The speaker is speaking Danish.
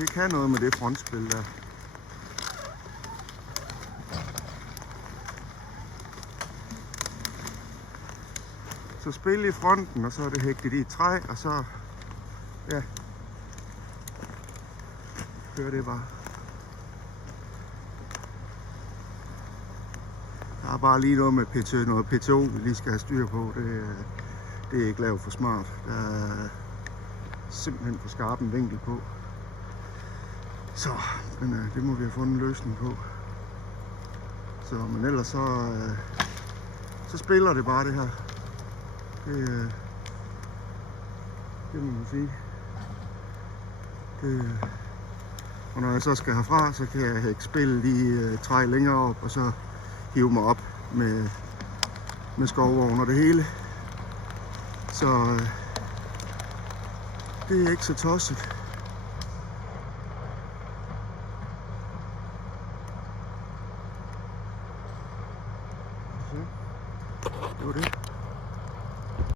Det kan noget med det frontspil der. Så spil i fronten, og så er det hægtet i et træ, og så, ja, kører det bare. Der er bare lige noget med noget PTO, vi lige skal have styr på. Det er ikke lavet for smart. Der er simpelthen for skarp en vinkel på. Så, men det må vi have fundet en løsning på. Så, men ellers så spiller det bare det her. Det må man sige. Og når jeg så skal herfra, så kan jeg hække spillet i træ længere op, og så hive mig op med skovvogn og det hele. Så det er ikke så tosset.